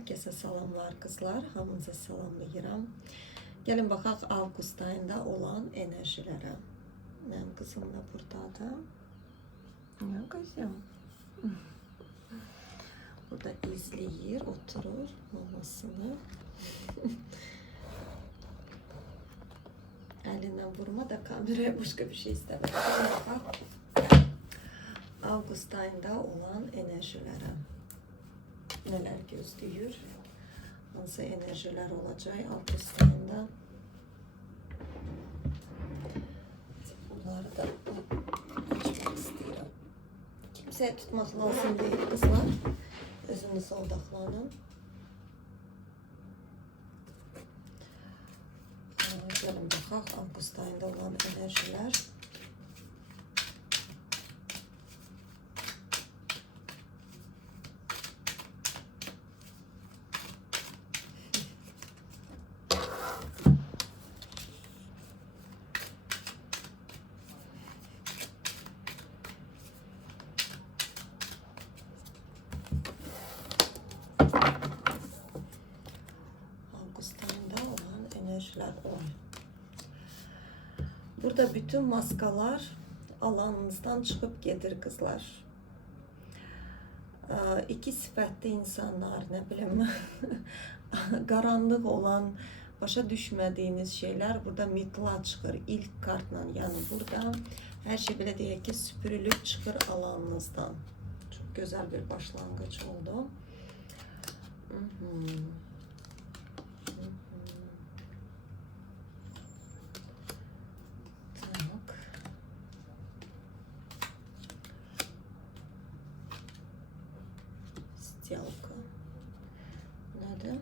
Herkese salamlar kızlar. Hamınıza salamlayıram. Gelin baxaq avqust ayında olan enerjilərə. Mənim qızım da buradadır. Ya qızım. Burada izləyir, oturur mamasını. Əlinə vurma da kameraya başqa bir şey istəmir. Avqust ayında olan enerjilərə. Neler gözlüyor? Nasıl enerjiler olacak Avqust ayında? Bunları da açmak istiyorum. Kimseye tutmak lazım değil kızlar. Özünüze odaklanın. Gelin baxaq Avqust ayında olan enerjiler. Burada bütün maskalar alanınızdan çıkıp gelir kızlar. İki sifətli insanlar, ne bileyim, karanlık olan, başa düşmediğiniz şeyler burada mitla çıkır ilk kartla. Yani burada her şey belə deyək ki süpürülüp çıkır alanınızdan. Çok güzel bir başlangıç oldu. Сделка. Надо.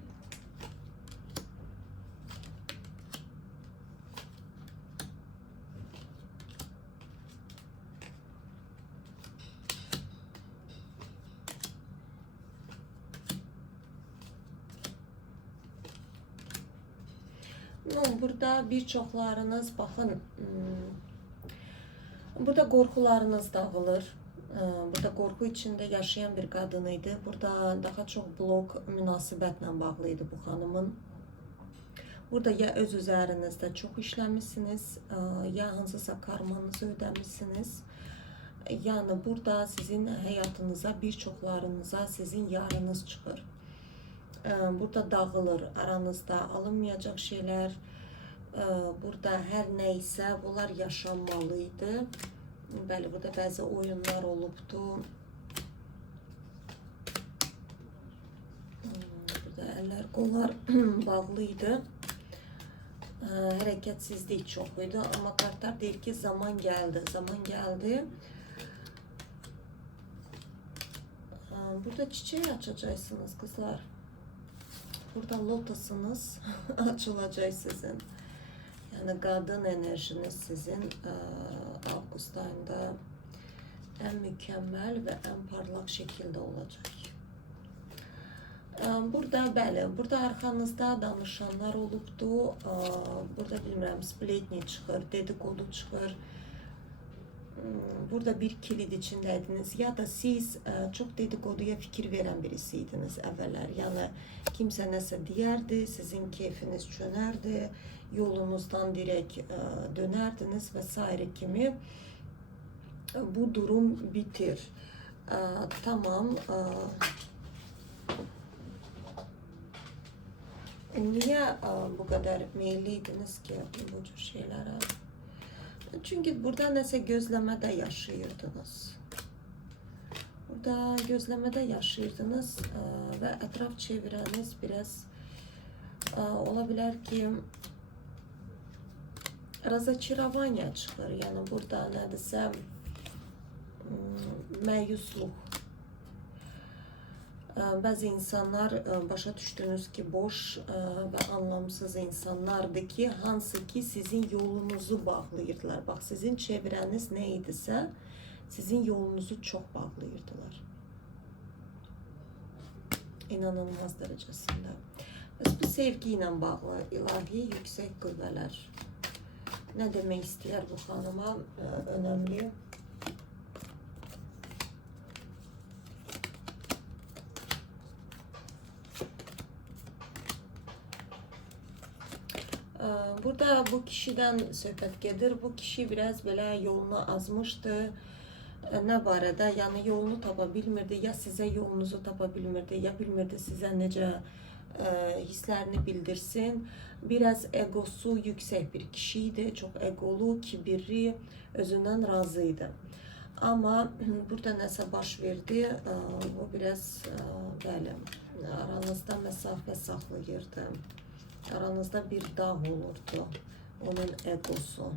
Burada birçoklarınız bakın, burada korkularınız dağılır. Burada korku içinde yaşayan bir kadınıydı. Burada daha çok blok münasibətlə bağlıydı bu hanımın. Burada ya öz üzerinizde çok işlemişsiniz, ya hansısa karmanızı ödemişsiniz. Yani burada sizin hayatınıza, birçoklarınıza sizin yarınız çıkır. Burada dağılır, aranızda alınmayacak şeyler. Burada her neyse bunlar yaşanmalıydı. Bəli, burada bəzi oyunlar olubdu. Burada eller, qollar bağlıydı. Hərəkətsizlik çox idi. Amma kartlar deyir ki, zaman geldi. Zaman geldi. Burada çiçeği açacaksınız kızlar. Burada lotusunuz açılacak sizin. Yani kadın enerjiniz sizin Avqust ayında en mükemmel ve en parlak şekilde olacak. Burada bəli, burada arxanızda danışanlar olubdu. Burada bilmirəm, spletni çıxır, dedikodu çıxır. Burada bir kilit içindeydiniz ya da siz çok dedikoduya fikir veren birisiydiniz evveler. Yani kimse nəsə deyərdi, sizin keyfiniz çönerdi, yolunuzdan direkt dönerdiniz vesaire kimi. Bu durum bitir. Tamam. Niye bu kadar meyilliydiniz ki bu tür şeylere? Çünkü burada nəsə gözləmədə yaşayırdınız. Burada gözləmədə yaşayırdınız ve etraf çevreniz biraz olabilir ki razочарование çıxır. Yani burada ne desem məyusluk. Bazı insanlar başa düşdünüz ki boş ve anlamsız insanlardı ki hansı ki sizin yolunuzu bağlayırdılar. Bak sizin çevreniz neydisə sizin yolunuzu çok bağlayırdılar. İnanılmaz derecesinde. Bu sevgiyle bağlı ilahi yüksek qüvvələr. Ne demek istiyor bu hanıma önemli. Burada bu kişiden söhbət gedir. Bu kişi biraz belə yolunu azmışdı. Nə barədə? Yəni yolunu tapa bilmirdi, ya sizə yolunuzu tapa bilmirdi, ya bilmirdi sizə necə hisslərini bildirsin. Biraz egosu yüksək bir kişi idi, çox egolu, kibirli, özündən razı idi. Ama burada nəsə baş verdi, o biraz bəli, aranızda məsafə saxlayırdı. Aranızda bir dağ olurdu, onun egosu.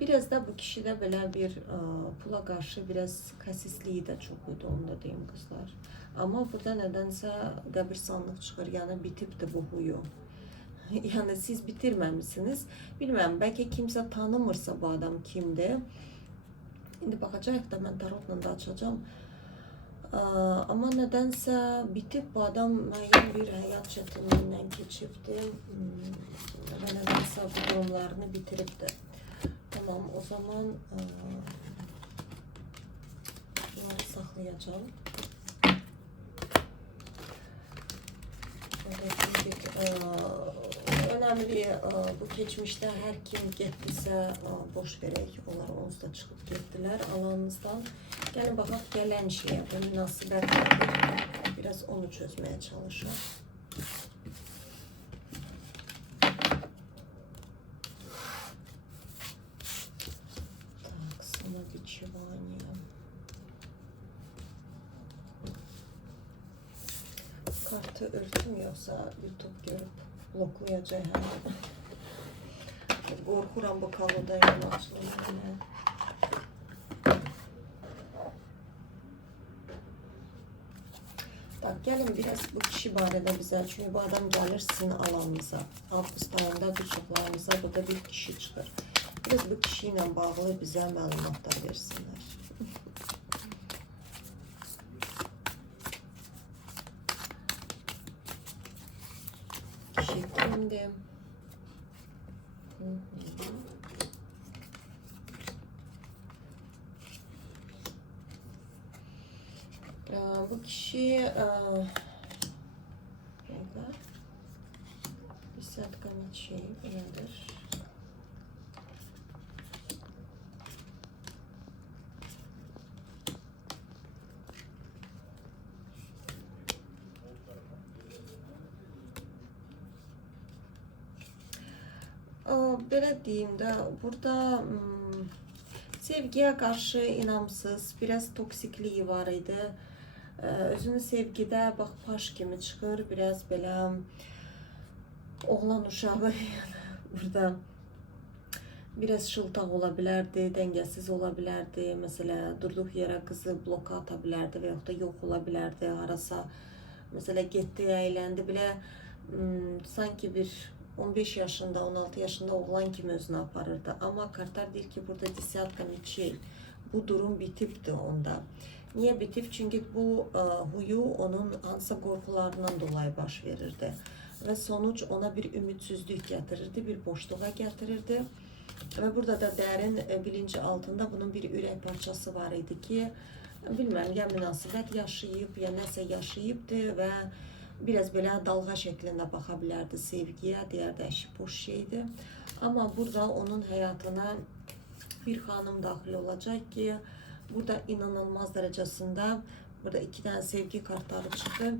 Biraz da bu kişide belə bir pula qarşı biraz xəsisliyi də çox idi, onu da deyim qızlar. Amma burada nədənsə qəbirstanlıq çıxır, yəni bitibdir bu huyu. Yəni siz bitirməmişsiniz. Bilməm, bəlkə kimsə tanımırsa bu adam kimdir. İndi baxacaq da mən tarotla da açacağım. Amma nədənsə bitib, bu adam müəyyən bir həyat çətinliyindən keçibdi və nədənsə bu durumlarını bitiribdir. Tamam, o zaman bunları saxlayacağım. Önemli, bu keçmişdə hər kim getdisə boş verək. Onlar onsuz da çıxıb getdilər alanınızdan. Gəlin baxaq gələn şeyə, bu münasibət vardır. Biraz onu çözməyə çalışaq. Kartı örtüm, yoksa YouTube görüp bloklayacak hemen. Korkuram bu kalıda yol açılımına. Tak, gelin biraz bu kişi barədə bizə, çünkü bu adam gəlir sizin alanınıza. Avqust ayında birçoklarınıza burada bir kişi çıxır. Biraz bu kişi ilə bağlı bizə məlumatlar versinlər. Kimdi? Bu kişi десятка мечей nedir? Belə deyim də, burada sevgiyə qarşı inamsız, biraz toksikliyi var idi. Özünü sevgidə bax paş kimi çıxır, biraz belə oğlan uşağı burada biraz şıltaq ola bilərdi, dəngəsiz ola bilərdi. Məsələ durduq yerə qızı bloka ata bilərdi və yaxud da yox ola bilərdi. Harasa məsələ getdi, əyləndi, belə sanki bir 15 yaşında, 16 yaşında oğlan kimi özünü aparırdı. Ama kartlar deyir ki, burada десятка мечей. Bu durum bitibdi onda. Niye bitib? Çünkü bu huyu onun hansısa qorxularından dolayı baş verirdi. Və sonuç ona bir ümidsizlik gətirirdi, bir boşluğa gətirirdi. Və burada da dərin bilinci altında bunun bir ürək parçası var idi ki, bilməm, ya münasibət yaşayıb, ya nəsə yaşayıbdı və biraz belə dalğa şeklinde baxa bilərdi sevgiyə, deyərdi əşi boş şeydi. Ama burada onun həyatına bir xanım daxil olacaq ki, burada inanılmaz dərəcəsində, burada 2 tane sevgi kartları çıxdı.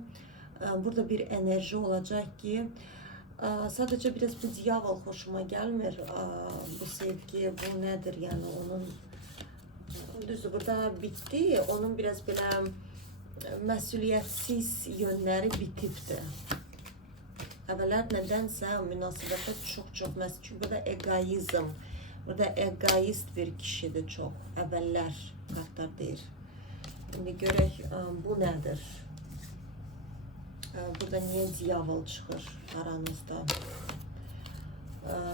Burada bir enerji olacaq ki, sadece biraz bu diyavol xoşuma gəlmir. Bu sevgi, bu nədir? Yəni onun düzdür, burada bitti. Onun biraz belə məsuliyyətsiz yönləri bitibdi. Əvvəllər nədənsə münasibətdə çox çünki burada egoizm, burada egoist bir kişidir çox. Əvvəllər kartlar deyir. İndi görək bu nədir? Burada niyə diyavol çıxır aranızda?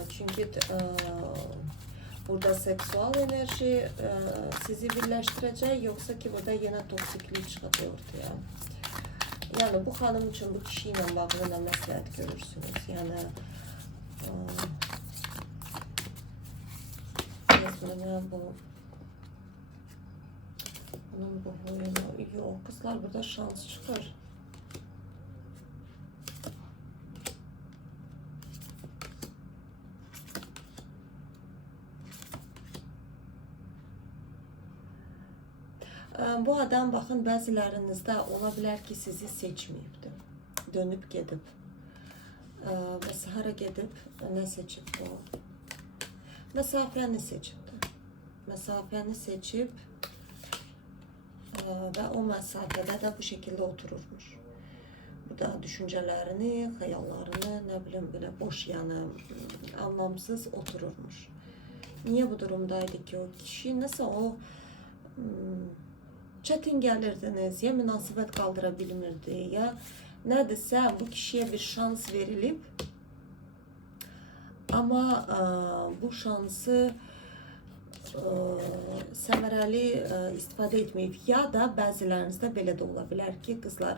Çünki burada seksual enerji sizi birleştirecek, yoksa ki burada yine toksiklik çıkacak ortaya. Yani bu hanım için bu kişiyle bağlı ne məsləhət görürsünüz? Yani Mənə bu bunun bu huyunu yox. Qızlar burada şans çıxır. Bu adam baxın bəzilərinizdə ola bilər ki sizi seçməyibdir. Dönüb gedib. Bəs hara gedib, nə seçib bu? Məsafəni seçibdir. Məsafəni seçib və o məsafədə də bu şəkildə otururmuş. Bu da düşüncələrini, xəyallarını, nə bilim, belə boş, yəni anlamsız otururmuş. Niyə bu durumdaydı ki, o kişi nəsə o çətin gəlirdiniz, ya münasibət qaldıra bilmirdi, ya nədirsə bu kişiyə bir şans verilib, amma bu şansı səmərəli istifadə etməyib, ya da bəzilərinizdə belə də ola bilər ki, qızlar,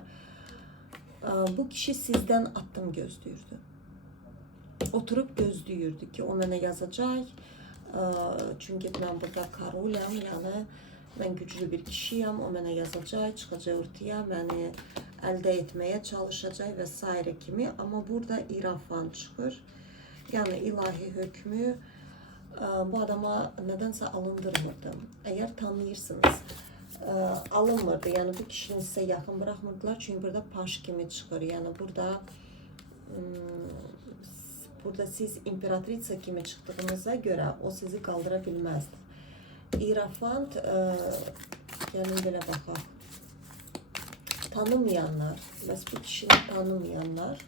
bu kişi sizdən addım gözləyirdi. Oturub gözləyirdi ki, o mənə yazacaq, çünki mən burada karolyam, yəni mən güclü bir kişiyəm, o mənə yazacaq, çıxacaq ortaya, məni əldə etməyə çalışacaq və s. kimi. Amma burada irafan çıxır. Yəni ilahi hökmü bu adama nədənsə alındırmırdı. Əgər tanıyırsınız, alınmırdı. Yəni bu kişini sizə yaxın buraxmırdılar. Çünki burada paş kimi çıxır. Yəni burada siz imperatriça kimi çıxdığınıza görə o sizi qaldıra bilməzdi. İrafant, gəlin belə baxaq. Tanımayanlar, bəs bu kişini tanımayanlar,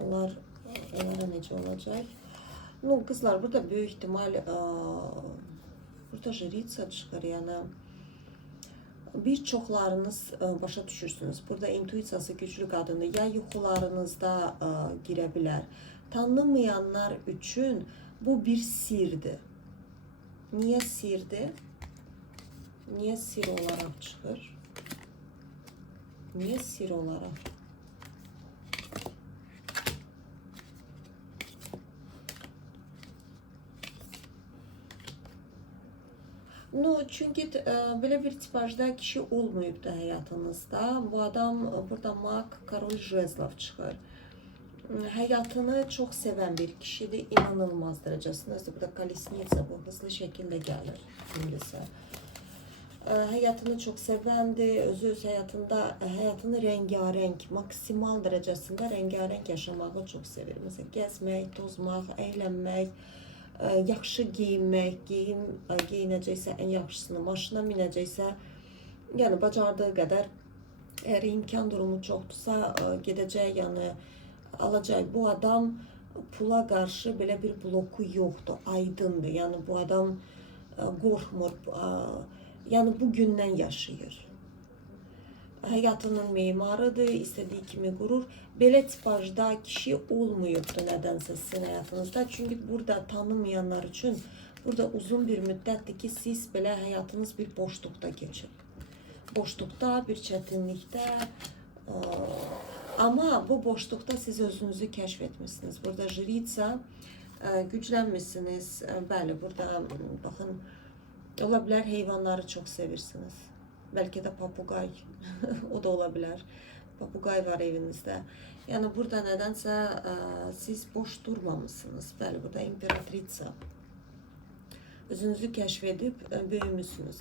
onlara necə olacaq? Qızlar, burada böyük ihtimal, burada jriца çıxır, yəni bir çoxlarınız başa düşürsünüz. Burada intuisiyası güclü qadını ya yuxularınızda girə bilər. Tanımayanlar üçün bu bir sirdir. Niyə sirdir? Niyə sir olaraq çıxır? Niyə sir olaraq? Çünki belə bir tipajda kişi olmayıbdı həyatınızda. Bu adam, burada maq, korol jezlov çıxır. Həyatını çox sevən bir kişidir, inanılmaz dərəcəsində. Burada kolesnitsa bu hızlı şəkildə gəlir. Həyatını çox sevəndir, öz həyatında həyatını rəngarəng, maksimal dərəcəsində rəngarəng yaşamağı çox sevir. Məsələn, gəzmək, tozmaq, əylənmək, yaxşı geyinmək, geyinəcəksə ən yaxşısını, maşına minəcəksə, yəni bacardığı qədər, əgər imkan durumu çoxdursa, gedəcək, yəni alacaq. Bu adam pula qarşı belə bir bloku yoxdur, aydındır. Yəni bu adam qorxmur, yəni bu gündən yaşayır. Həyatının memarıdır, istədiyi kimi qurur. Belə tipajda kişi olmayıbdır nədənsə sizin həyatınızda. Çünki burada tanımayanlar üçün burada uzun bir müddətdir ki, siz belə həyatınız bir boşluqda keçir. Boşluqda, bir çətinlikdə. Amma bu boşluqda siz özünüzü kəşf etmişsiniz. Burada jriца, güclənmişsiniz. Bəli, burada baxın, ola bilər heyvanları çox sevirsiniz. Bəlkə də papuqay, o da ola bilər. Papuqay var evinizdə. Yəni burada nədənsə siz boş durmamışsınız. Bəli, burada imperatriça. Özünüzü kəşf edib böyümüsünüz.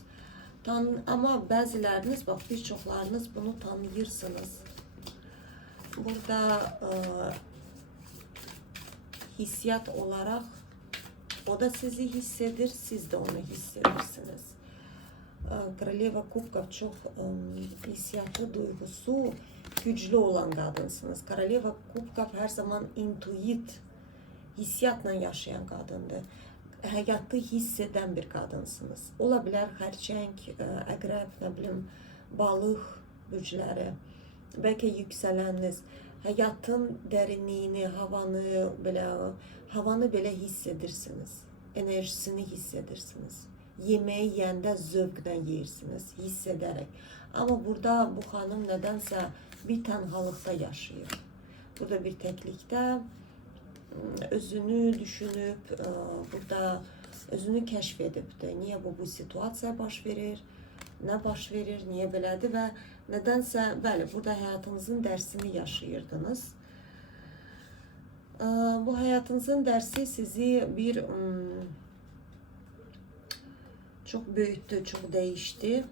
Amma bəziləriniz, bax, bir çoxlarınız bunu tanıyırsınız. Burada hissiyat olaraq o da sizi hiss edir, siz də onu hiss edirsiniz. Kraleva Kubkov çox hissiyatı, duyğusu güclü olan qadınsınız. Kraleva Kubkov hər zaman intuit, hissiyatla yaşayan qadındır. Həyatı hiss edən bir qadınsınız. Ola bilər xərçəng, əqrəb, nə bilim, balıq bürcləri, bəlkə yüksələniniz, həyatın dərinliyini, havanı belə hiss edirsiniz. Enerjisini hiss edirsiniz. Yeməyi yeyəndə zövqlə yeyirsiniz, hiss edərək. Amma burada bu xanım nədənsə bir tənhalıqda yaşayır. Burada bir təklikdə özünü düşünüb, burada özünü kəşf edibdi. Niyə bu situasiya baş verir? Nə baş verir? Niyə belədir və nədənsə, bəli, burada həyatınızın dərsini yaşayırdınız. Bu həyatınızın dərsi sizi bir çok büyüttü, çok değişti.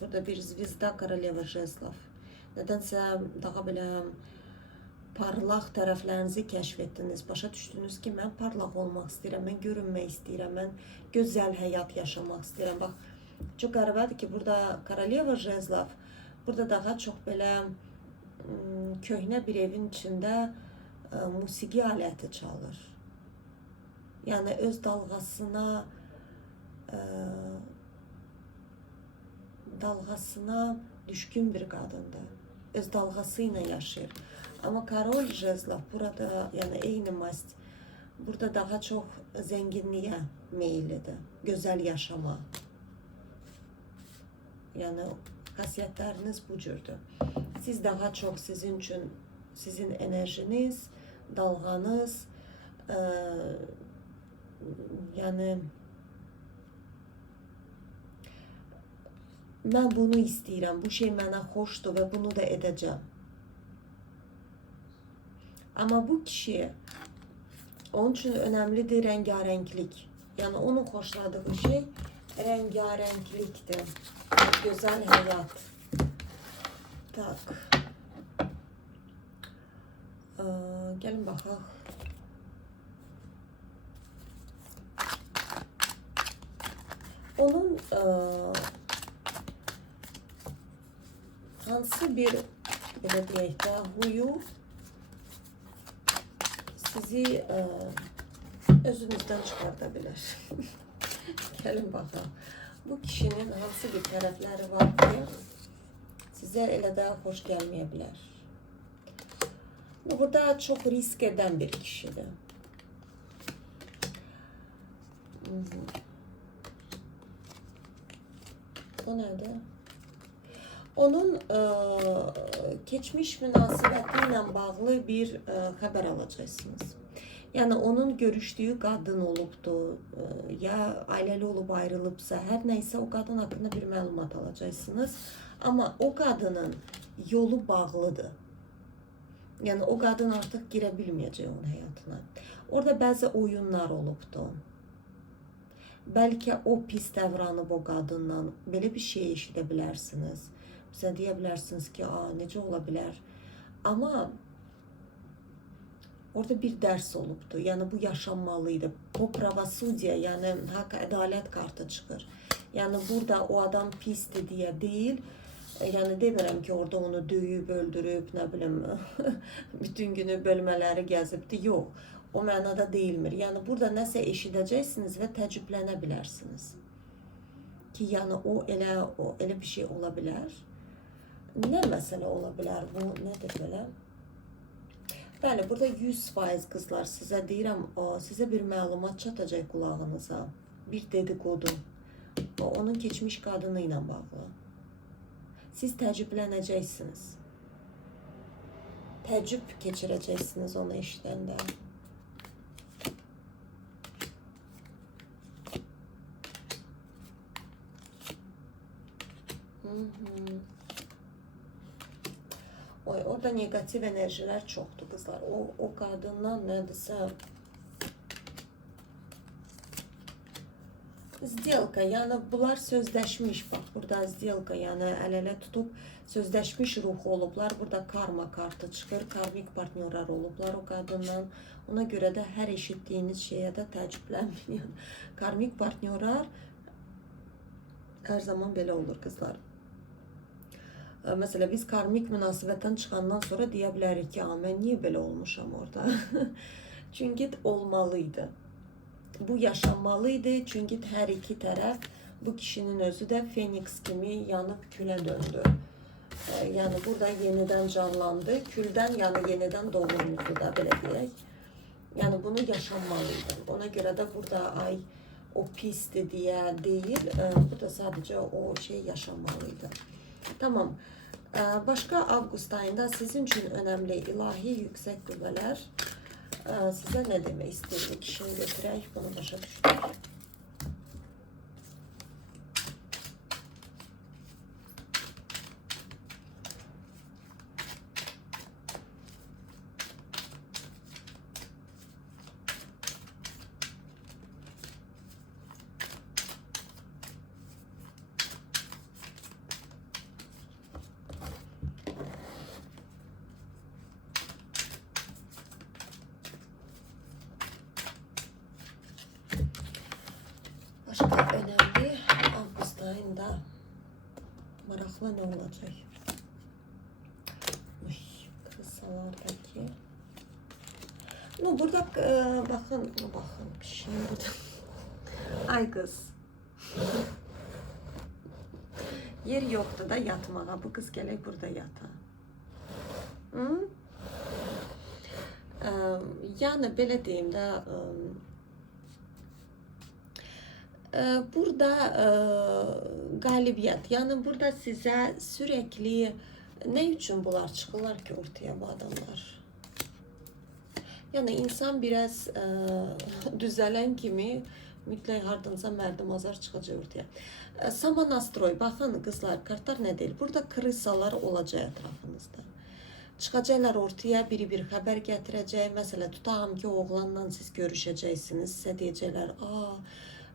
Burada bir Zvezda Koroleva Jezlov. Nədənsə daha belə parlaq tərəflərinizi kəşf etdiniz. Başa düşdünüz ki, mən parlaq olmaq istəyirəm, mən görünmək istəyirəm, mən gözəl həyat yaşamaq istəyirəm. Bax, çox qəribədir ki, burada Koroleva Jezlov, burada daha çox belə köhnə bir evin içində musiqi aləti çalır. Yəni öz dalğasına düşkün bir qadındır. Öz dalğası ilə yaşayır. Ama Korol Jezlov burada, yəni eyni mast, burada daha çox zənginliyə meyillidir. Gözəl yaşama. Yəni xasiyyətləriniz bu cürdür. Siz daha çox sizin üçün, sizin enerjiniz, dalğanız, yəni mən bunu istəyirəm, bu şey mənə xoşdur və bunu da edəcəm. Amma bu kişi, onun üçün önəmlidir rəngarənglik. Yəni onun xoşladığı şey rəngarənglikdir. Gözəl həyat. Tak. Gəlin baxaq. Onun hansı bir, belə deyək də, huyu sizi özünüzdən çıxarda bilər. Gəlin baxaq. Bu kişinin hansı bir tərəfləri var ki, sizə elə də xoş gəlməyə bilər. Burada çox risk edən bir kişidir. O nədir? Onun keçmiş münasibəti ilə bağlı bir xəbər alacaqsınız. Yəni onun görüşdüyü qadın olubdu, ya ailəli olub ayrılıbsa, hər nəysə o qadın haqqında bir məlumat alacaqsınız. Amma o qadının yolu bağlıdır. Yəni o qadın artıq girə bilməyəcək onun həyatına. Orada bəzi oyunlar olubdu. Bəlkə o pis davranıb o qadından, belə bir şey eşidə bilərsiniz. Sizə deyə bilərsiniz ki, necə ola bilər? Amma orada bir dərs olubdu. Yəni bu yaşanmalıydı. O pravosudya, yəni haqq ədalət kartı çıxır. Yəni burada o adam pisdir deyə deyil. Yəni demirəm ki, orada onu döyüb, öldürüb, nə bilim, bütün günü bölmələri gəzibdi. Yox, o mənada deyilmir. Yəni burada nəsə eşidəcəksiniz və təəccüblənə bilərsiniz. Ki, yəni o elə bir şey ola bilər. Nə məsələ ola bilər bu, nədir belə? Bəli, burada 100% qızlar sizə deyirəm, sizə bir məlumat çatacaq qulağınıza. Bir dedikodu. Onun keçmiş qadını ilə bağlı. Siz təəccüblənəcəksiniz. Təəccüb keçirəcəksiniz onu eşidəndə. Orada negativ enerjilər çoxdur qızlar. O qadından nədirsə сделка, yəni bunlar sözləşmiş, bax burada сделка, yəni əl-ələ tutub sözləşmiş ruh olublar. Burada karma kartı çıxır, karmik partnyorlar olublar o qadından. Ona görə də hər eşitdiyiniz şeyə də təəccüblənməyin. Karmik partnyorlar hər zaman belə olur qızlar. Mesela biz karmik münasibətdən çıxandan sonra deyə bilərik ki, mən niyə belə olmuşam orada? Çünki olmalıydı. Bu yaşanmalıydı. Çünki hər iki tərəf, bu kişinin özü də Feniks kimi yanıb külə döndü. Yəni burada yenidən canlandı. Küldən yəni yenidən doğulmuşdu da, belə deyək. Yəni bunu yaşanmalıydı. Ona görə də burada o pisdir deyə deyil. Burada sadəcə o şey yaşanmalıydı. Tamam. Başqa avqust ayında sizin üçün önəmli ilahi yüksək qüvvələr Size ne demek istedim? Şimdi götüreyim, bunu başa düşüreyim. Başka önemli Ağustos ayında maraqlı ne olacak? Kısalardaki. No, burada bakın şimdi burada. Ay kız. Yer yoktu da yatmağa. Bu kız gelip burada yata. Hı? Yani belə deyim də, burada qalibiyyət, yəni burada sizə sürekli ne üçün bunlar çıxırlar ki ortaya bu adamlar? Yani insan biraz düzələn kimi mütləq hardınsa mərdimazar çıxacaq ortaya. Sama nastroy, baxın qızlar, kartlar nə deyil? Burada krisalar olacaq ətrafınızda. Çıxacaqlar ortaya, biri bir xəbər gətirəcək. Məsələn, tutağım ki, oğlanla siz görüşəcəksiniz. Sizə deyəcəklər,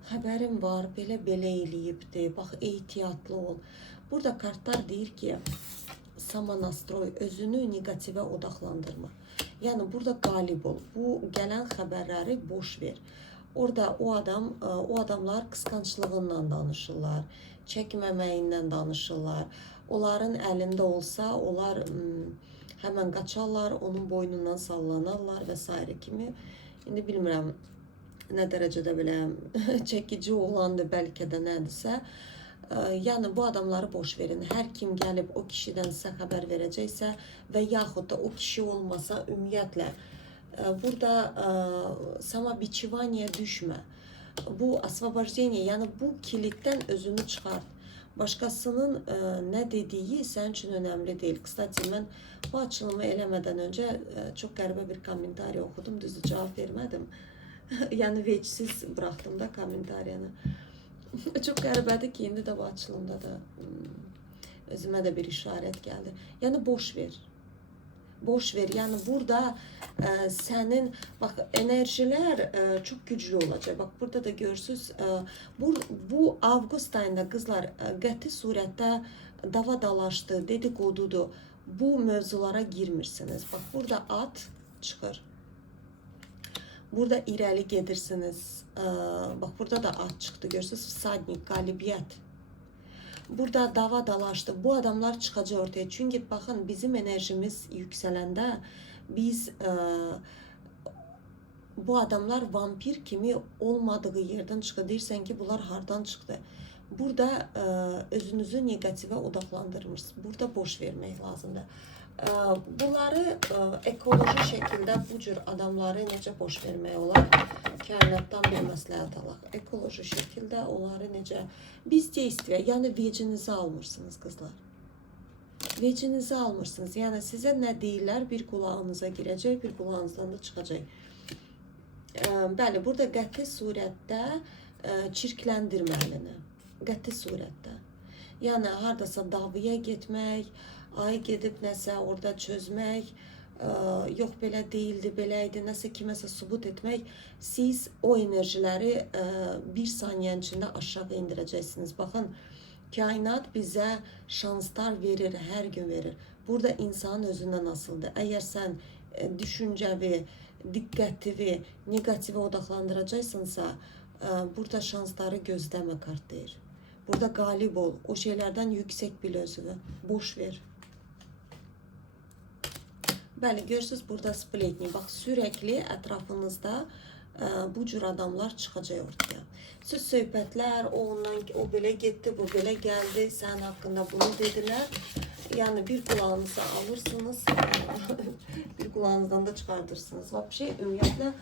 xəbərim var, belə eləyibdi, bax, ehtiyatlı ol. Burada kartlar deyir ki, sama nastroy, özünü negativə odaqlandırma. Yəni, burada qalib ol. Bu gələn xəbərləri boş ver. Orada o adamlar qısqanclığından danışırlar, çəkməməyindən danışırlar. Onların əlində olsa, onlar hemen qaçarlar, onun boynundan sallanarlar və s. kimi. İndi bilmirəm nə dərəcədə belə çəkici olandı, bəlkə də nədirsə. Yəni bu adamları boş verin. Hər kim gəlib o kişidən sizə xəbər verəcəksə və yaxud da o kişi olmasa ümumiyyətlə burada samobичевание düşmə. Bu освобождение, yəni bu kilitdən özünü çıxart. Başkasının nə dediyi sənin üçün önəmli deyil. Kısaca mən bu açılımı eləmədən öncə çox qəribə bir komentari oxudum, düzdür cavab vermədim. Yəni vecsiz buraxdım da komentariyanı. Çox qəribədir ki, indi də bu açılımda da özümə də bir işarət gəldi. Yəni boş ver. Boş ver. Yəni burada sənin bax enerjilər çox güclü olacaq. Bax burada da görürsüz, bu avqust ayında qızlar qəti surətdə dava dalaşdı, dedikodudur. Bu mövzulara girmirsiniz. Bax burada at çıxır. Burada irəli gedirsiniz. Bax burada da at çıxdı. Görürsüz, sadnik, qalibiyyət. Burada dava dalaşdı. Bu adamlar çıxacaq ortaya. Çünki baxın, bizim enerjimiz yüksələndə biz bu adamlar vampir kimi olmadığı yerdən çıxır. Deyirsən ki, bunlar hardan çıxdı? Burada özünüzü negativə odaqlandırmırsınız. Burada boş vermək lazımdır. Bunları ekoloji şəkildə bu cür adamları necə boş vermək olar? Kainatdan bir məsləhət alaq. Ekoloji şəkildə onları necə? Biz действия, yəni vecinizi almırsınız qızlar. Vecinizi almırsınız. Yəni sizə nə deyirlər, bir qulağınıza girəcək, bir qulağınızdan da çıxacaq. Bəli, burada qəti surətdə çirkləndirməlini. Qəti surətdə. Yəni hardasa davaya getmək, ay gedib nəsə orada çözmək, yox belə deyildi, belə idi, nəsə kiməsə subut etmək, siz o enerjiləri bir saniyənin içində aşağı indirəcəksiniz. Baxın, kainat bizə şanslar verir, hər gün verir. Burada insanın özündən asılıdır. Əgər sən düşüncəvi, diqqətli, negativə odaqlandıracaqsınsa, burada şansları gözləmə kart deyir. Burada qalib ol, o şeylərdən yüksək bil özünü, boş ver. Bəli, görürsünüz burada spletni. Bax, sürəkli ətrafınızda bu cür adamlar çıxacaq ortaya. Söz söhbətlər, o belə getdi, bu belə gəldi, sənin haqqında bunu dedilər. Yəni bir qulağınızı alırsınız, bir qulağınızdan da çıxardırsınız. Vəbşi, ümumiyyətlə,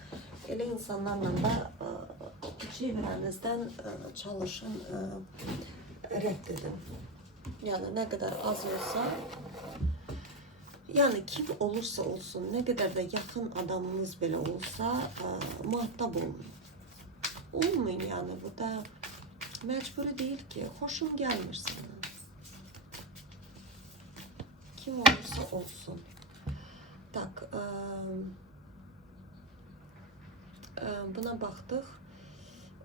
elə insanlarla da çevrənizdən çalışın, rədd edin. Yəni nə qədər az olsa Yani kim olursa olsun, ne kadar da yakın adamınız belə olsa, muhatap olmayın. Olmayın yani, bu da mecburi değil ki. Hoşun gelmir sana. Kim olursa olsun. Tak, buna baktık.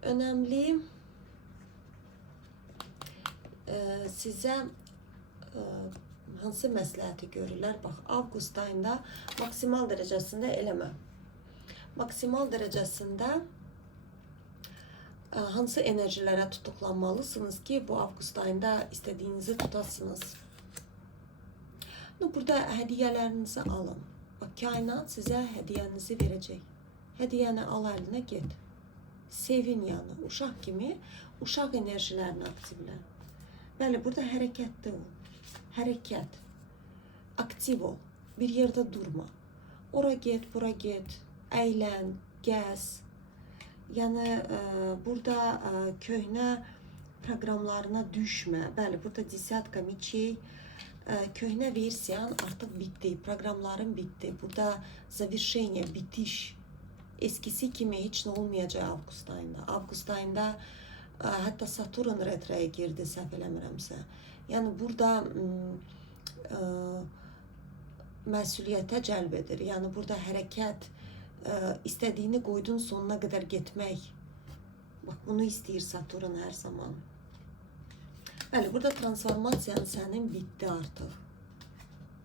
Önemli size hansı məsləhəti görürlər? Bax, avqust ayında maksimal dərəcəsində eləmə. Maksimal dərəcəsində hansı enerjilərə tutuqlanmalısınız ki, bu avqust ayında istədiyinizi tutasınız? Burada hədiyyələrinizi alın. Bak, kainat sizə hədiyyənizi verəcək. Hədiyyəni al əlinə, get. Sevin yani. Uşaq kimi, uşaq enerjilərini aktivlə. Bəli, burada hərəkətdə ol. Hərəkət. Aktiv ol. Bir yerdə durma. Ora get, bura get. Əylən, gəz. Yəni, burada köhnə proqramlarına düşmə. Bəli, burada desyatka, miçey, köhnə versiyan artıq bitdi. Proqramların bitdi. Burada zaverşeniya, bitiş. Eskisi kimi heç nə olmayacaq avqust ayında. Avqust ayında hətta Saturn retroya girdi, səhv eləmirəmsə. Yəni, burada məsuliyyətə cəlb edir. Yəni, burada hərəkət, istədiyini qoydun sonuna qədər getmək. Bax, bunu istəyir Saturn hər zaman. Bəli, burada transformasiyan sənin bitdi artıq.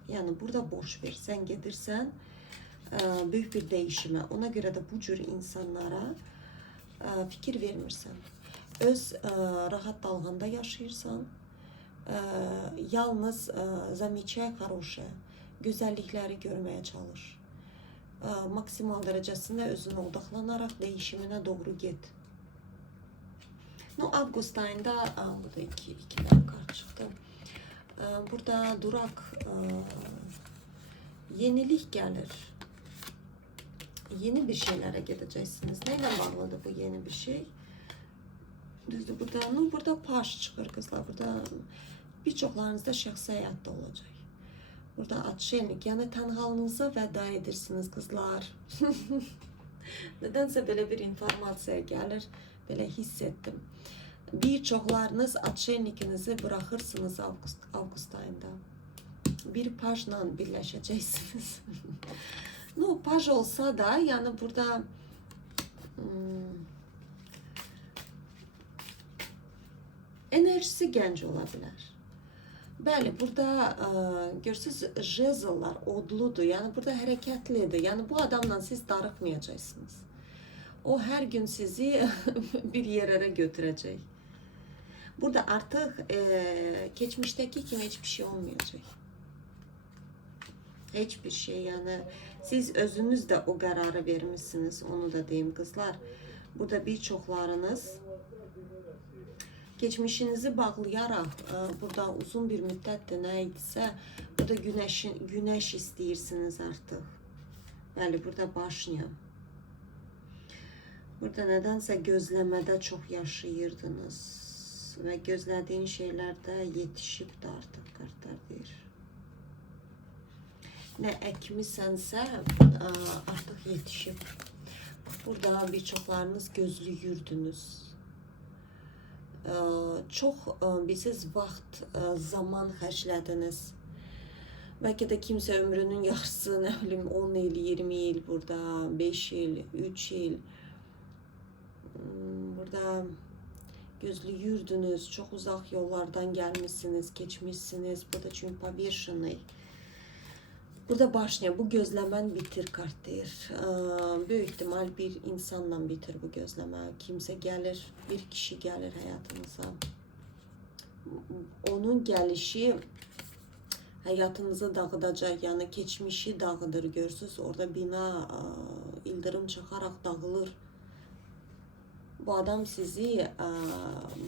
Yəni, burada boş ver. Sən gedirsən böyük bir dəyişimə. Ona görə də bu cür insanlara fikir vermirsən. Öz rahat dalğanda yaşayırsan. Yalnız zamечай хорошее, gözəllikləri görməyə çalış. Maksimal dərəcəsində özünə odaqlanaraq dəyişiminə doğru get. Avqust ayında, bu da iki tane kart çıktı. Burada durak, yenilik gelir. Yeni bir şeylere gideceksiniz. Neyle bağlıdır bu yeni bir şey? Düzdür, burada paş çıkır kızlar. Burada birçoklarınızda şəxsi həyatda olacak. Burada atşelnik, yani tənhalığınıza vəda edirsiniz kızlar. Nedense belə bir informasiya gəlir, belə hiss etdim. Birçoklarınız atşelnikinizi bırakırsınız avqust ayında. Bir pajla birləşəcəksiniz. Paj olsa da, yani burada enerjisi gənc ola bilər. Bəli, burada görürsünüz, jezllar odludur, yani burada hərəkətlidir. Yani bu adamla siz darıxmayacaqsınız. O hər gün sizi bir yerlere götürəcək. Burada artıq keçmişdəki kimi heç bir şey olmayacaq. Heç bir şey, yani siz özünüz də o qərarı vermişsiniz, onu da deyim kızlar. Burada birçoklarınız geçmişinizi bağlayaraq, burada uzun bir müddətdir nə idisə, burada güneş istəyirsiniz artıq. Bəli, burada başnya. Burada nədənsə gözləmədə çox yaşayırdınız və gözlədiyin şeylər də yetişib də artıq, kartlar deyir. Nə əkmisənsə, artıq yetişib. Burada birçoklarınız gözlüyürdünüz. Çox bilsiz vaxt, zaman xərclədiniz. Bəlkə də kimsə ömrünün yarısı, nə bilim, 10 il, 20 il burada, 5 il, 3 il. Burada gözlüyürdünüz, çox uzaq yollardan gəlmişsiniz, keçmişsiniz. Burada çünki poverşenli. Burada başlıyor. Bu gözləmən bitir kart deyir. Böyük ihtimal bir insanla bitir bu gözləmə. Kimsə gəlir, bir kişi gəlir həyatınıza. Onun gəlişi həyatınızı dağıdacaq. Yəni keçmişi dağıdır, görürsünüz. Orada bina ildırım çaxaraq dağılır. Bu adam sizi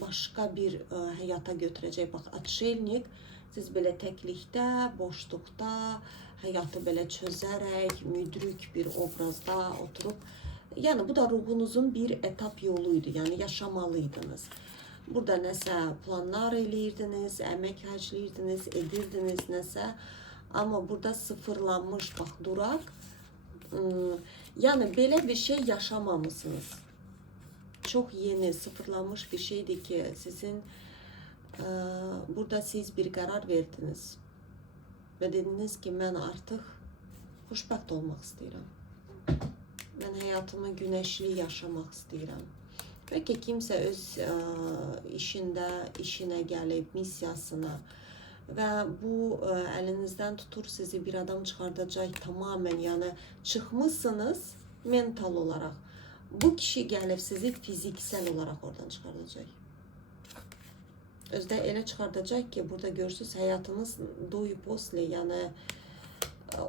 başqa bir həyata götürəcək. Bax, atşelnik, siz belə təklikdə, boşluqda, həyatı belə çözərək, müdrik bir obrazda oturub. Yəni bu da ruhunuzun bir etap yoluydu. Yəni yaşamalıydınız. Burada nəsə planlar eləyirdiniz, əmək hərcləyirdiniz, edirdiniz nəsə. Ama burada sıfırlanmış bak durak. Yani böyle bir şey yaşamamışsınız. Çok yeni sıfırlanmış bir şeydi ki sizin burada siz bir karar verdiniz. Ve dediniz ki ben artık xoşbəxt olmaq istəyirəm. Mən həyatımı güneşli yaşamaq istəyirəm. Belki kimsə öz işində, işinə gəlib, misyasına və bu əlinizdən tutur sizi bir adam çıxardacaq tamamen, yəni çıxmışsınız mental olaraq. Bu kişi gəlib sizi fiziksel olarak oradan çıxardacaq. Özdə elə çıxardacaq ki, burada görürsünüz həyatınız doyu posle, yəni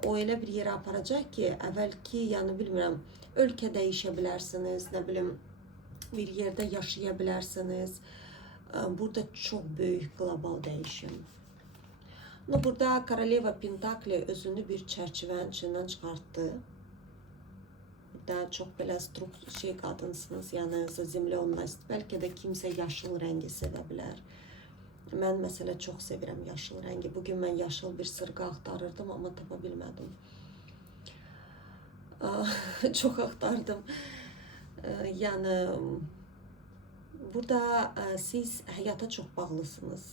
o elə bir yerə aparacaq ki, əvvəlki, yəni bilmirəm, ölkə dəyişə bilərsiniz, nə bilim, bir yerdə yaşaya bilərsiniz. Burada çox böyük global dəyişim. Burada Koroleva Pentakli özünü bir çərçivənin içindən çıxartdı. Burada çox belə şey qadınsınız, yəni zazemlyonность. Bəlkə də kimsə yaşıl rəngi sevə bilər. Mən məsələ çox sevirəm yaşıl rəngi. Bugün mən yaşıl bir sırğa axtarırdım, amma tapa bilmədim. Çox axtardım. Yəni burada siz həyata çox bağlısınız.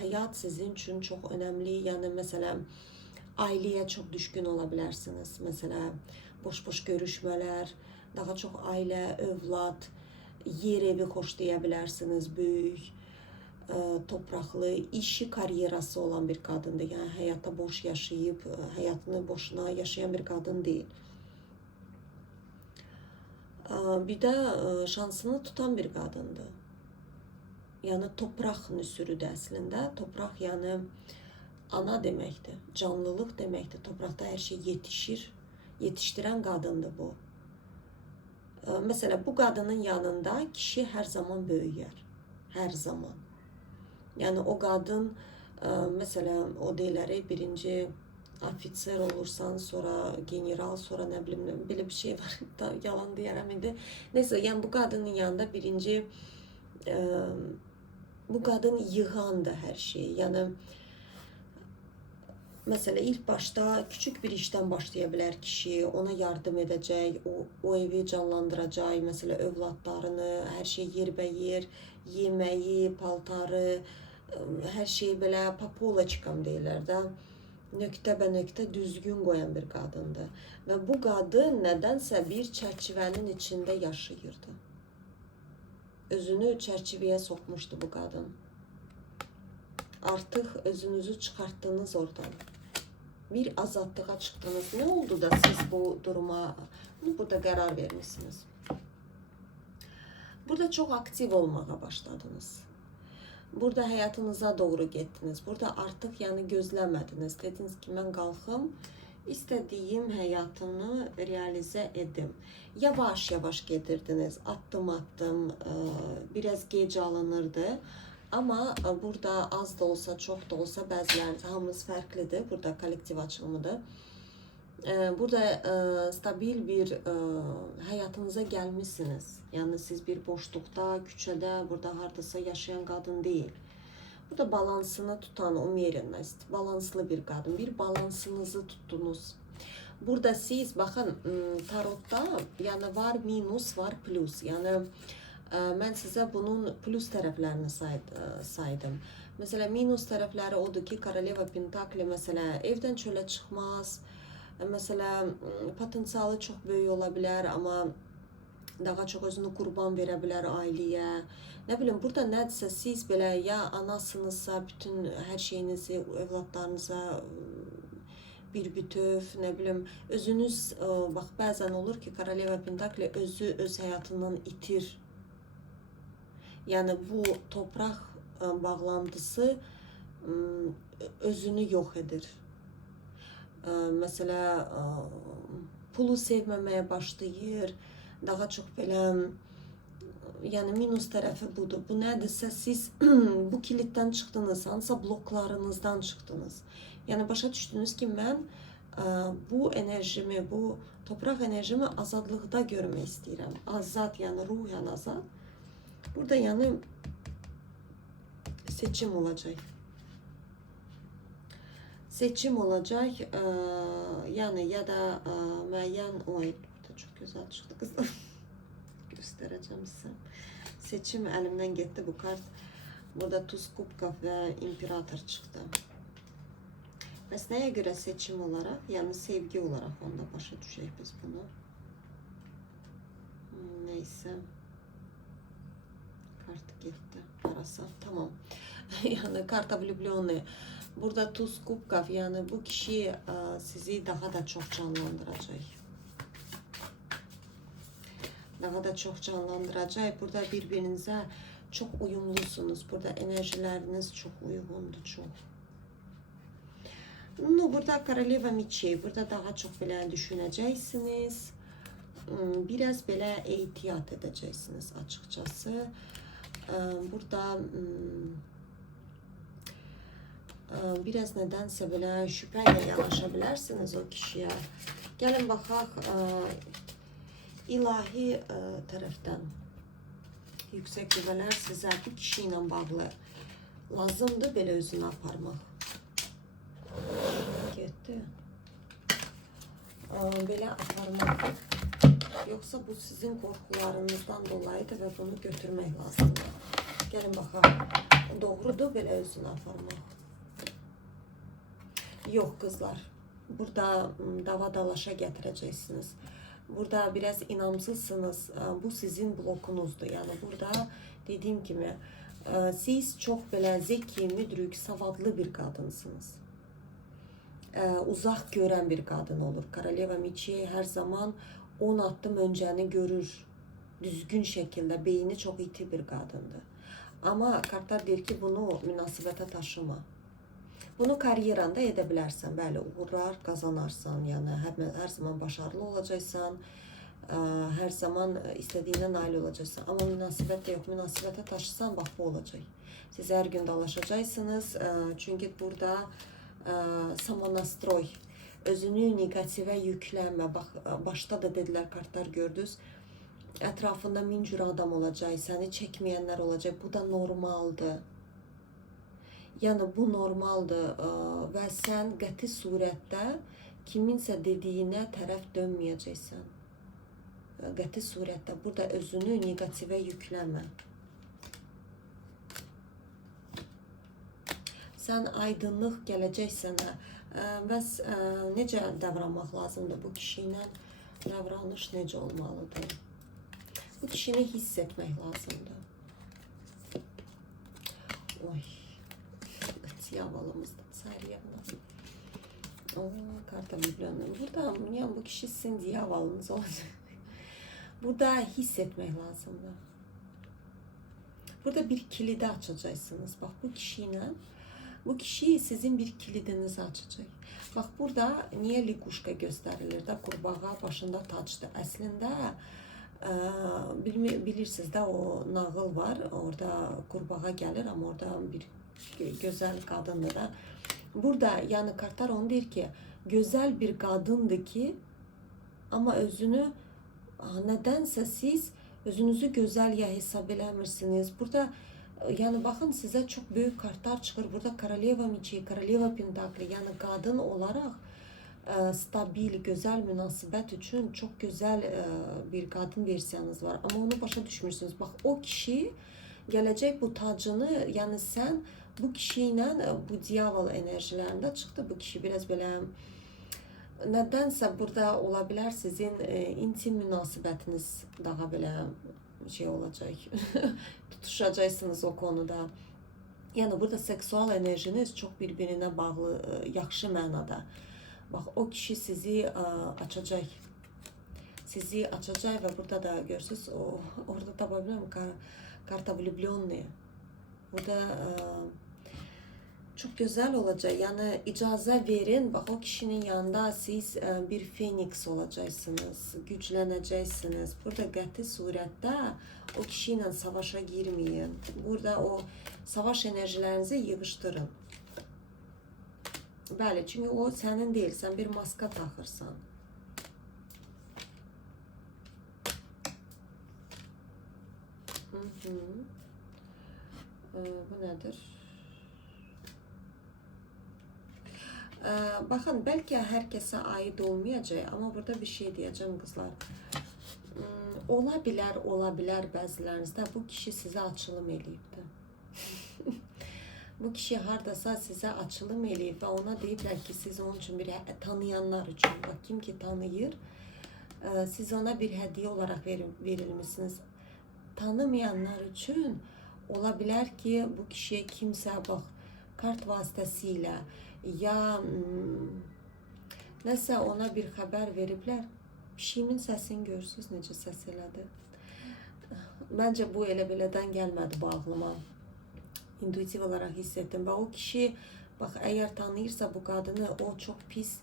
Həyat sizin üçün çox önəmli. Yəni məsələn ailəyə çox düşkün ola bilərsiniz. Məsələn boş-boş görüşmələr, daha çox ailə, övlad, yer evi xoşlaya bilərsiniz, böyük, topraqlı, işi, karyerası olan bir qadındır. Yəni həyata boş yaşayıb, həyatını boşuna yaşayan bir qadın deyil. Bir də şansını tutan bir qadındır. Yəni topraq nüsürüdür əslində. Topraq yəni ana deməkdir, canlılıq deməkdir. Topraqda hər şey yetişir, yetişdirən qadındır bu. Mesela bu qadının yanında kişi hər zaman böyüyər, hər zaman. Yani o qadın, mesela o deyirlər, birinci ofitser olursan, sonra general, sonra nə bilim, belə bir şey var, yalan deyərəm indi. Neyse, yani bu qadının yanında birinci, bu qadın yığandır hər şeyi. Yani mesela ilk başta küçük bir işten başlayabilir kişi, ona yardım edecek, o evi canlandıracak, mesela övladlarını, her şey yerbəyer, yemeği, paltarı, her şeyi belə papolaçkam deyirlər də, nöqtə-bə-nöqtə düzgün qoyan bir qadındır. Və bu qadın nədənsə bir çərçivənin içində yaşayırdı. Özünü çərçivəyə sokmuşdu bu qadın. Artıq özünüzü çıxartdınız oradan. Bir azadlığa çıktınız. Ne oldu da siz bu duruma, burada qərar vermişsiniz? Burada çok aktif olmağa başladınız. Burada həyatınıza doğru getdiniz. Burada artıq yəni gözləmədiniz. Dediniz ki, mən qalxım, istədiyim həyatını realizə edim. Yavaş-yavaş gedirdiniz, addım-addım, biraz gec alınırdı. Ama burada az da olsa, çok da olsa bəziləriniz, hamınız fərqlidir. Burada kollektiv açılımıdır. Burada stabil bir həyatınıza gəlmişsiniz. Yəni siz bir boşluqda, küçədə, burada hardasa yaşayan qadın deyil. Burada balansını tutan, umerinность, balanslı bir qadın. Bir balansınızı tuttunuz. Burada siz, baxın, tarotda yəni var minus, var plus. Yəni mən sizə bunun plus tərəflərini saydım. Mesela minus tərəfləri odur ki, Koroleva Pentakli mesela evdən çölə çıxmaz. Mesela potensialı çox böyük ola bilər, amma daha çox özünü qurban verə bilər ailəyə. Nə bilim, burada nədirsə siz belə ya anasınızsa, bütün hər şeyinizi evladlarınıza bir bütöv, nə bilim, özünüz, bax, bəzən olur ki, Koroleva Pentakli özü öz həyatından itir. Yani bu toprak bağlantısı özünü yok edir. Mesela pulu sevməməyə başlayır. Daha çok belə, yani minus tərəfi budur. Bu nədirsə siz bu kilitdən çıxdınız, hansısa bloklarınızdan çıxdınız. Yani başa düşdünüz ki, mən bu enerjimi, bu toprak enerjimi azadlıqda görmək istəyirəm. Azad, yani ruhen azad. Burada yani seçim olacak. seçim olacak. Yani ya da müəyyən, oy burada çok güzel çıktı kızlar. Göstereceğim size. Seçim elimden gitti bu kart. Burada Tuz Kubka ve İmparator çıktı. Bəs nəyə görə seçim olarak, yani sevgi olarak onda başa düşək biz bunu. Neyse. Kart gitti. Arasa. Tamam. Yani karta влюблённые. Burada Tuz Kubka, yani bu kişi sizi daha da çok canlandıracak. Daha da çok canlandıracak. Burada birbirinize çok uyumlusunuz. Burada enerjileriniz çok uygundu, çok. No, burada Koroleva Meçey. Burada daha çok belə düşüneceksiniz. Biraz belə ehtiyat edeceksiniz açıkçası. Burada biraz nedense belə şüpheyle yanaşabilirsiniz o kişiye. Gelin baxaq ilahi tərəfdən. Yüksək qüvvələr sizə bu kişi ilə bağlı lazımdır belə özünü aparmaq. Getdi. Belə aparmaq. Yoksa bu sizin korkularınızdan dolayıdır ve bunu götürmək lazımdır. Gəlin baxaq. Doğrudur belə özünü aparmaq. Yok kızlar. Burada dava-dalaşa getireceksiniz. Burada biraz inamsızsınız. Bu sizin blokunuzdur. Yani burada dediğim gibi siz çok belə zeki, müdrik, savadlı bir kadınsınız. Uzak gören bir kadın olur. Koroleva Meçey her zaman 10 addım öncəni görür. Düzgün şekilde beyni çok iti bir kadındır. Ama kartlar deyir ki bunu münasibətə taşıma. Bunu kariyeranda edə bilərsən. Bəli, uğurlar qazanarsan. Yəni hər zaman başarılı olacaqsan. Hər zaman istədiyindən nail olacaqsan. Amma münasibətdə yox. Münasibətə taşısan bax bu olacaq. Siz hər gün dalaşacaqsınız. Çünki burada samonastroy, özünü negativə yükləmə. Bax, başda da dedilər, kartlar gördünüz. Ətrafında min cür adam olacaq. Səni çəkməyənlər olacaq. Bu da normaldır. Yani bu normaldır və sən qəti surətdə kiminsə dediyinə tərəf dönməyəcəksən. Qəti surətdə burada özünü negativə yükləmə. Sən aydınlıq gələcək sənə. Bəs necə davranmaq lazımdır bu kişi ilə? Davranış necə olmalıdır? Bu kişini hiss etmək lazımdır. Oy. Diyavallımızda Saryevna. Karta влюблённая. Burada yani bu kişi sizin diyavallınız olacak. Burada hissetmek lazımdır. Burada bir kilidi açacaksınız. Bak bu kişiyle, bu kişi sizin bir kilidinizi açacak. Bak burada niye likuşka gösterilir de kurbağa başında taçtı. Aslında bilirsiniz de o nağıl var. Orada kurbağa gelir ama orada bir güzel kadındı da. Burada yani kartlar onu der ki güzel bir kadındı ki ama özünü nedense siz özünüzü güzel ya hesap eləmirsiniz. Burada yani bakın size çok büyük kartlar çıkır. Burada Koroleva Meçey, Koroleva Pentakli yani kadın olarak stabil, güzel münasibət üçün çok güzel bir kadın versiyanız var. Ama onu başa düşmürsünüz. Bak o kişi gelecek bu tacını yani sen bu kişiyle bu diyaval enerjilerinde çıktı. Bu kişi biraz böyle nedense burada olabilir sizin intim münasibətiniz daha böyle şey olacak. Tutuşacaksınız o konuda. Yani burada seksual enerjiniz çok birbirine bağlı, yaxşı mənada. Bak o kişi sizi açacak. Sizi açacak ve burada da görürsünüz orada tapabilirim karta влюблённые. Burada çok güzel olacak. Yani icazə verin. Bak o kişinin yanında siz bir Phoenix olacaksınız. Güclənəcəksiniz. Burada qəti surətdə o kişiyle savaşa girmeyin. Burada o savaş enerjilerinizi yığıştırın. Bəli, çünkü o senin değil. Sen bir maska taxırsan. Bu nedir? Bakın belki herkese ait olmayacak ama burada bir şey diyeceğim kızlar. Olabilir bəzilərinizdə bu kişi sizə açılım eləyibdir. Bu kişi hardasa sizə açılım eləyib və ona deyiblər ki, siz onun üçün bir tanıyanlar üçün, bak kim ki tanıyır, siz ona bir hədiyyə olaraq verilmişsiniz. Tanımayanlar üçün ola bilər ki, bu kişiyə kimsə bax kart vasitəsilə ya nəsə ona bir xəbər veriblər. Pişiyimin səsini görürsünüz necə səs elədi. Məncə bu elə belədən gəlmədi bu ağlıma. İntuitiv olarak hissettim. Ve o kişi bak eğer tanıyırsa bu kadını o çok pis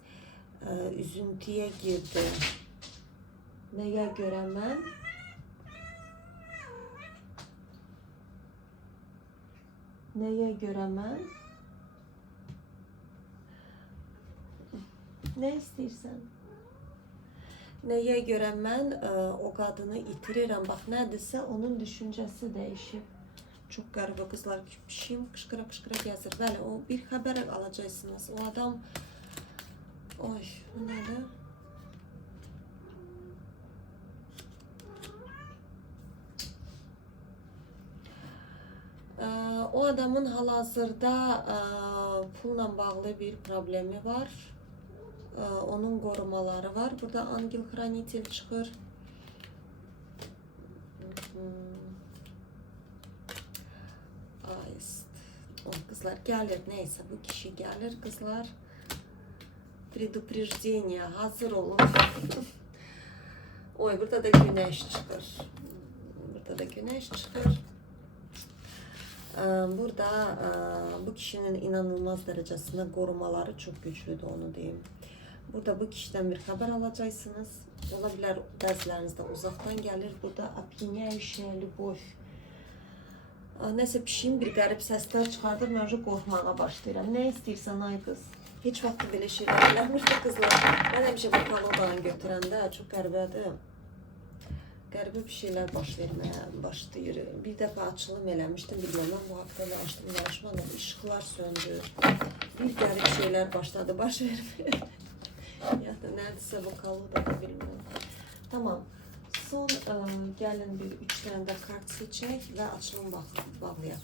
üzüntüye girdi. Neye göre mən? Neye göre mən? Ne istersen? Neye göre mən o kadını itirirəm. Bak neredeyse onun düşüncesi değişir. Çok qəribə kızlar, pişiyim qışqıra gəzir. Bəli, o bir xəbər alacaqsınız. O adam, oy, o nədir? O adamın hal-hazırda pulla bağlı bir problemi var. Onun qorumaları var. Burada Angel Xranitel çıxır. O kızlar gelir, neyse bu kişi gelir kızlar. Предупреждение, hazır olun. Oy, burada da güneş çıkır. Burada da güneş çıkır. Burada bu kişinin inanılmaz derecesinde korumaları çok güçlüdür, onu diyeyim. Burada bu kişiden bir haber alacaksınız. Olabilir bəzilərinizdə uzaktan gelir. Burada опьяняющая любовь. Nəsə pişiyim bir qərib səslər çıxardır, mən qorxmağa başlayıram. Nə istəyirsən ay qız? Heç vaxt belə şeylər eləmirdi qızlar. Mən həmişə bu kalodanı götürəndə çox qəribədir. Qəribə bir şeylər baş verməyə başlayır. Bir dəfə açılım eləmişdim, bilməm, mən bu haqda açdım, danışmadım, işıqlar söndü. Bir qərib şeylər başladı, baş vermir. Ya da nədirsə bu kalodada bilmirəm. Tamam. Son gəlin bir 3 tane de kart seçək və açılım bağlayaq.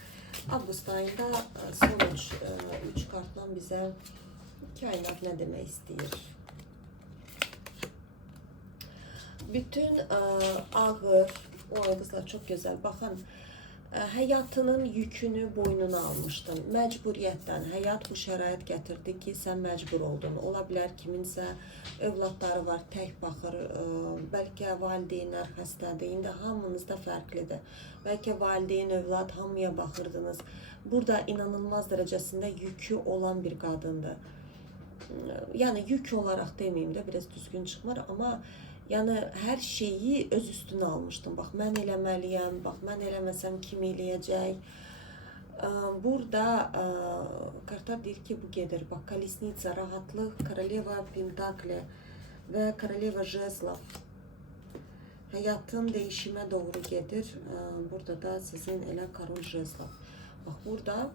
Avqust ayında son 3 kartdan bizə kainat nə demək istəyir? Bütün ağır, o kızlar çok güzel. Bakın, hayatının yükünü boynuna almışdın. Məcburiyyətdən, həyat bu şərait gətirdi ki, sən məcbur oldun. Ola bilər kiminsə övladları var, tək baxır, bəlkə valideynlər xəstədir. İndi hamınızda fərqlidir. Bəlkə valideyn, övlad hamıya baxırdınız. Burada inanılmaz dərəcəsində yükü olan bir qadındır. Yəni yük olaraq deməyim də, biraz düzgün çıxmır, amma yani her şeyi öz üstüne almıştım. Bak mən eləməliyəm, bak mən eləməsəm kim eləyəcək. Burada kartlar deyir ki bu gedir. Bak kolesnica, rahatlıq, koroleva pentakli və koroleva jezlov. Hayatın değişime doğru gedir. Burada da sizin elə korol jezlov. Bak burada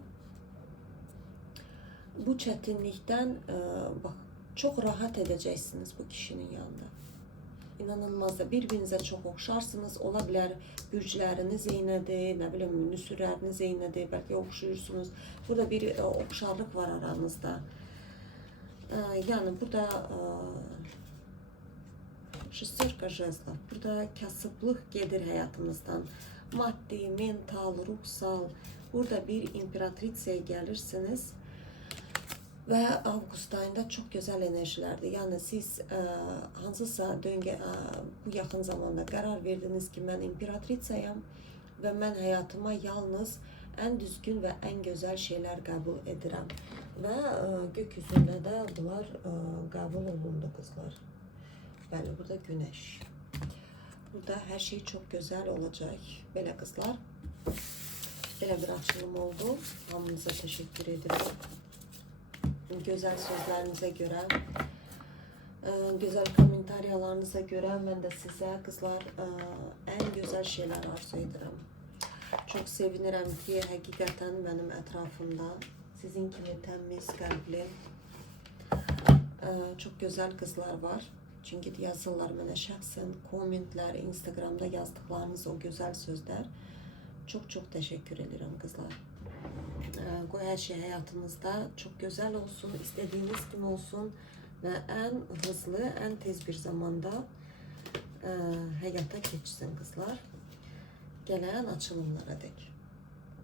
bu çətinlikdən bak çok rahat edeceksiniz bu kişinin yanında. İnanılmaz da birbirinize çok oxşarsınız. Ola bilər bürcləriniz eynidir, nə bilim nüsürləriniz eynidir, bəlkə oxşuyursunuz. Burada bir oxşarlıq var aranızda. Yani burada şestorka jezlov. Burada kasıblıq gedir həyatınızdan. Maddi, mental, ruhsal. Burada bir imperatritsiyaya gelirsiniz. Ve Avqust ayında çok güzel enerjilerdir. Yani siz hansısa bu yaxın zamanda qərar verdiniz ki, mən imperatritsayam ve mən hayatıma yalnız en düzgün ve en güzel şeyler qəbul edirəm. Ve gökyüzündə də bunlar qəbul olundu kızlar. Bəli, burada güneş. Burada her şey çok güzel olacak. Belə kızlar. Belə bir açılım oldu. Hamınıza teşekkür ederim. Güzel sözlerinize göre, güzel komentaryalarınıza göre ben de size kızlar en güzel şeyler arzu ederim. Çok sevinirim ki hakikaten benim etrafımda sizin kimi temiz kalpli, Çok güzel kızlar var. Çünkü yazırlar bana şahsen komentler, Instagram'da yazdıklarınız o güzel sözler. Çok çok teşekkür ederim kızlar. Bu her şey hayatınızda çok güzel olsun, istediğiniz gibi olsun ve en hızlı, en tez bir zamanda hayata geçsin kızlar. Gelen açılımlara dek.